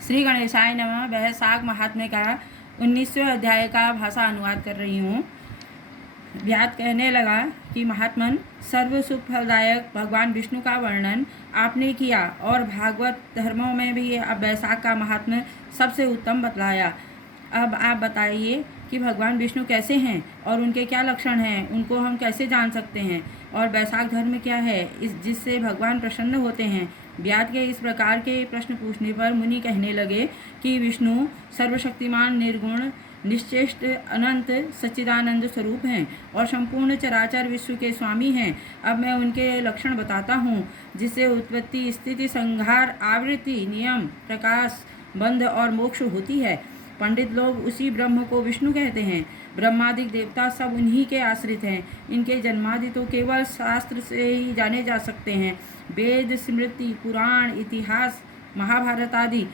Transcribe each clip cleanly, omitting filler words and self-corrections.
श्री गणेशाय नमः। वैशाख महात्म्य का 19वें अध्याय का भाषा अनुवाद कर रही हूँ। व्यास कहने लगा कि महात्मन, सर्व सुख फलदायक भगवान विष्णु का वर्णन आपने किया और भागवत धर्मों में भी अब वैशाख का महात्म्य सबसे उत्तम बतलाया। अब आप बताइए कि भगवान विष्णु कैसे हैं और उनके क्या लक्षण हैं, उनको हम कैसे जान सकते हैं और वैशाख धर्म क्या है जिससे भगवान प्रसन्न होते हैं। व्यास के इस प्रकार के प्रश्न पूछने पर मुनि कहने लगे कि विष्णु सर्वशक्तिमान, निर्गुण, निश्चेष्ट, अनंत, सच्चिदानंद स्वरूप हैं और संपूर्ण चराचर विश्व के स्वामी हैं। अब मैं उनके लक्षण बताता हूँ जिससे उत्पत्ति, स्थिति, संहार, आवृत्ति, नियम, प्रकाश, बंध और मोक्ष होती है। पंडित लोग उसी ब्रह्म को विष्णु कहते हैं। ब्रह्मादिक देवता सब उन्हीं के आश्रित हैं। इनके जन्मादि तो केवल शास्त्र से ही जाने जा सकते हैं। वेद, स्मृति, पुराण, इतिहास, महाभारत आदि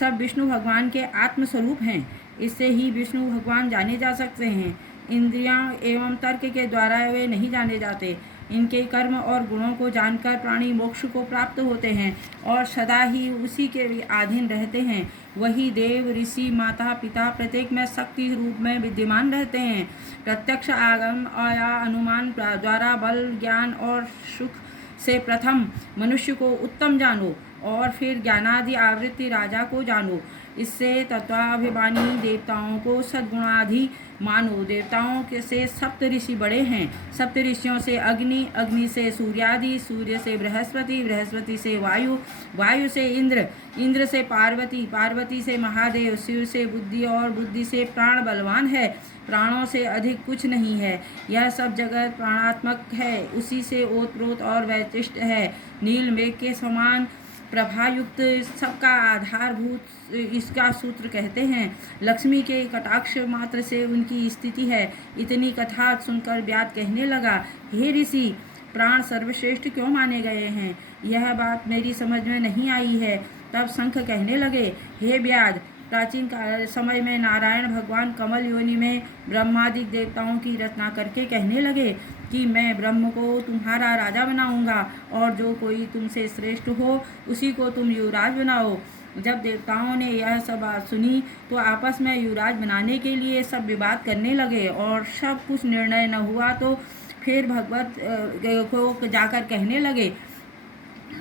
सब विष्णु भगवान के आत्मस्वरूप हैं। इससे ही विष्णु भगवान जाने जा सकते हैं। इंद्रियां एवं तर्क के द्वारा वे नहीं जाने जाते। इनके कर्म और गुणों को जानकर प्राणी मोक्ष को प्राप्त होते हैं और सदा ही उसी के अधीन रहते हैं। वही देव, ऋषि, माता, पिता प्रत्येक में शक्ति रूप में विद्यमान रहते हैं। प्रत्यक्ष आगम या अनुमान द्वारा बल, ज्ञान और सुख से प्रथम मनुष्य को उत्तम जानो और फिर ज्ञानादि आवृत्ति राजा को जानो। इससे तत्वाभिमानी देवताओं को सद्गुणाधि मानो। देवताओं के से सप्त ऋषि बड़े हैं। सप्त ऋषियों से अग्नि, अग्नि से सूर्यादि, सूर्य से बृहस्पति, बृहस्पति से वायु, वायु से इंद्र, इंद्र से पार्वती, पार्वती से महादेव, शिव से बुद्धि और बुद्धि से प्राण बलवान है। प्राणों से अधिक कुछ नहीं है। यह सब जगत प्राणात्मक है। उसी से ओतप्रोत और वैशिष्ट है। नील मेघ के समान प्रभायुक्त सबका आधारभूत इसका सूत्र कहते हैं। लक्ष्मी के कटाक्ष मात्र से उनकी स्थिति है। इतनी कथा सुनकर व्यास कहने लगा, हे ऋषि, प्राण सर्वश्रेष्ठ क्यों माने गए हैं? यह बात मेरी समझ में नहीं आई है। तब शंख कहने लगे, हे व्यास, प्राचीन समय में नारायण भगवान कमल योनि में ब्रह्मादिक देवताओं की रचना करके कहने लगे कि मैं ब्रह्म को तुम्हारा राजा बनाऊंगा और जो कोई तुमसे श्रेष्ठ हो उसी को तुम युवराज बनाओ। जब देवताओं ने यह सब बात सुनी तो आपस में युवराज बनाने के लिए सब विवाद करने लगे और सब कुछ निर्णय न हुआ तो फिर भगवत को जाकर कहने लगे,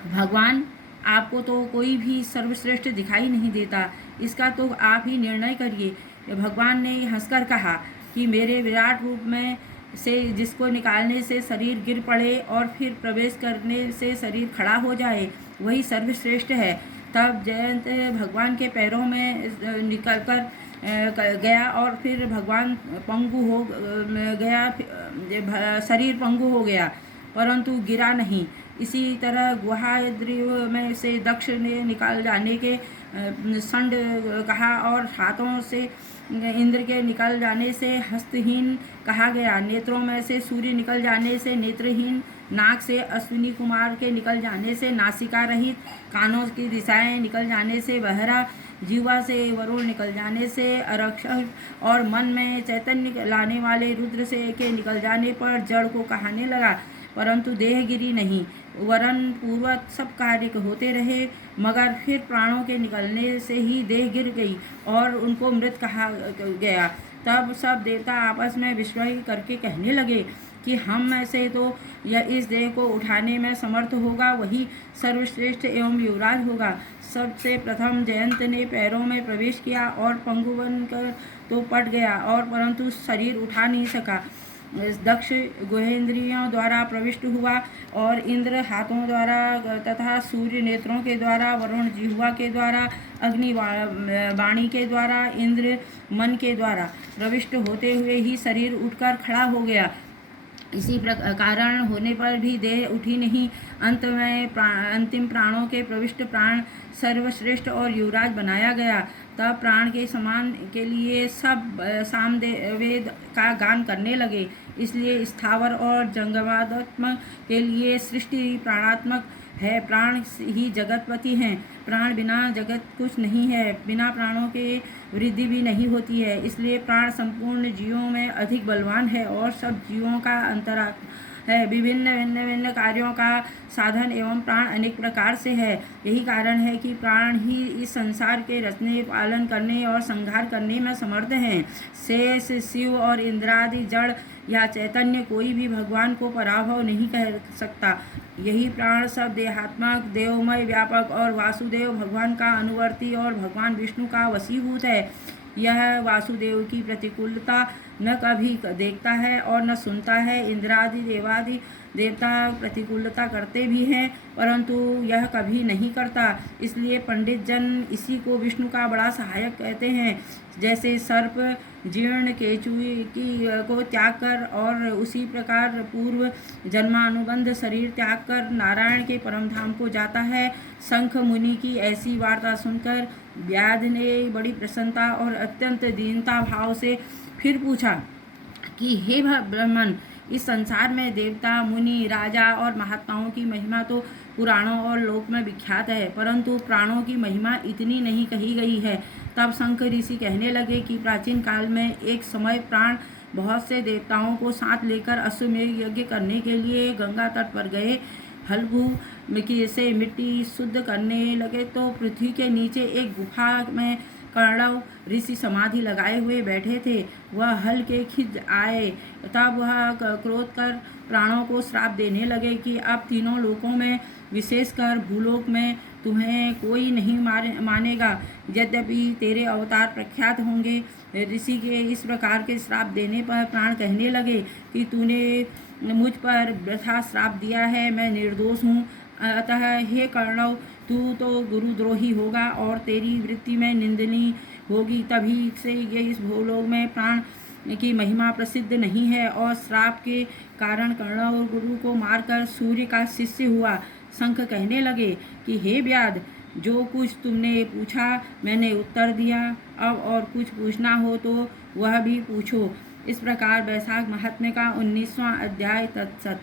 भगवान, आपको तो कोई भी सर्वश्रेष्ठ दिखाई नहीं देता। इसका तो आप ही निर्णय करिए। भगवान ने हंसकर कहा कि मेरे विराट रूप में से जिसको निकालने से शरीर गिर पड़े और फिर प्रवेश करने से शरीर खड़ा हो जाए, वही सर्वश्रेष्ठ है। तब जयंत भगवान के पैरों में निकल कर गया और फिर भगवान पंगु हो गया, शरीर पंगु हो गया परंतु गिरा नहीं। इसी तरह गुहाद्रीव में से दक्ष ने निकाल जाने के संड कहा और हाथों से इंद्र के निकल जाने से हस्तहीन कहा गया। नेत्रों में से सूर्य निकल जाने से नेत्रहीन, नाक से अश्विनी कुमार के निकल जाने से नासिका रहित, कानों की दिशाएं निकल जाने से बहरा, जीवा से वरुण निकल जाने से अरक्षक और मन में चैतन्य लाने वाले रुद्र से के निकल जाने पर जड़ को कहाने लगा, परंतु देह गिरी नहीं। वरन पूर्वत सब कार्य होते रहे मगर फिर प्राणों के निकलने से ही देह गिर गई और उनको मृत कहा गया। तब सब देवता आपस में विस्मय करके कहने लगे कि हम में से तो यह इस देह को उठाने में समर्थ होगा वही सर्वश्रेष्ठ एवं युवराज होगा। सबसे प्रथम जयंत ने पैरों में प्रवेश किया और पंगु बनकर तो पट गया और परंतु शरीर उठा नहीं सका। दक्ष गुहेंद्रियों द्वारा प्रविष्ट हुआ और इंद्र हाथों द्वारा तथा सूर्य नेत्रों के द्वारा, वरुण जिह्वा के द्वारा, अग्नि वाणी के द्वारा, इंद्र मन के द्वारा प्रविष्ट होते हुए ही शरीर उठकर खड़ा हो गया। इसी कारण होने पर भी देह उठी नहीं। अंत में अंतिम प्राणों के प्रविष्ट प्राण सर्वश्रेष्ठ और युवराज बनाया गया। तब प्राण के समान के लिए सब सामवेद का गान करने लगे। इसलिए स्थावर और जंगमात्मक के लिए सृष्टि प्राणात्मक है। प्राण ही जगतपति हैं। प्राण बिना जगत कुछ नहीं है। बिना प्राणों के वृद्धि भी नहीं होती है। इसलिए प्राण संपूर्ण जीवों में अधिक बलवान है और सब जीवों का है। विभिन्न भिन्न भिन्न कार्यों का साधन एवं प्राण अनेक प्रकार से है। यही कारण है कि प्राण ही इस संसार के रचने, पालन करने और संहार करने में समर्थ हैं। शेष, शिव और इंद्रादि जड़ या चैतन्य कोई भी भगवान को पराभव नहीं कर सकता। यही प्राण सब देहात्मक, देवमय, व्यापक और वासुदेव भगवान का अनुवर्ती और भगवान विष्णु का वशीभूत है। यह वासुदेव की प्रतिकूलता न कभी देखता है और न सुनता है। इंद्रादि देवादि देवता प्रतिकूलता करते भी हैं, परंतु यह कभी नहीं करता। इसलिए पंडित जन इसी को विष्णु का बड़ा सहायक कहते हैं। जैसे सर्प जीर्ण केचुई को त्याग कर और उसी प्रकार पूर्व जन्मानुबंध शरीर त्याग कर नारायण के परम धाम को जाता है। शंख मुनि की ऐसी वार्ता सुनकर व्याध ने बड़ी प्रसन्नता और अत्यंत दीनता भाव से फिर पूछा कि हे ब्राह्मण, इस संसार में देवता, मुनि, राजा और महात्माओं की महिमा तो पुराणों और लोक में विख्यात है, परंतु प्राणों की महिमा इतनी नहीं कही गई है। तब शंख ऋषि कहने लगे कि प्राचीन काल में एक समय प्राण बहुत से देवताओं को साथ लेकर अश्वमेध यज्ञ करने के लिए गंगा तट पर गए। हल्भु से मिट्टी शुद्ध करने लगे तो पृथ्वी के नीचे एक गुफा में कर्णव ऋषि समाधि लगाए हुए बैठे थे। वह हल के खिंच आए। तब वह क्रोध कर प्राणों को श्राप देने लगे कि अब तीनों लोकों में, विशेषकर भूलोक में, तुम्हें कोई नहीं मानेगा। यद्यपि तेरे अवतार प्रख्यात होंगे। ऋषि के इस प्रकार के श्राप देने पर प्राण कहने लगे कि तूने मुझ पर वृथा श्राप दिया है, मैं निर्दोष हूँ। अतः हे कर्णव, तू तो गुरुद्रोही होगा और तेरी वृत्ति में निंदनीय होगी। तभी से ये इस भूलोक में प्राण की महिमा प्रसिद्ध नहीं है और श्राप के कारण कर्णव गुरु को मारकर सूर्य का शिष्य हुआ। शंख कहने लगे कि हे व्याध, जो कुछ तुमने पूछा मैंने उत्तर दिया। अब और कुछ पूछना हो तो वह भी पूछो। इस प्रकार वैशाख महात्म्य का 19वां अध्याय तत्सत।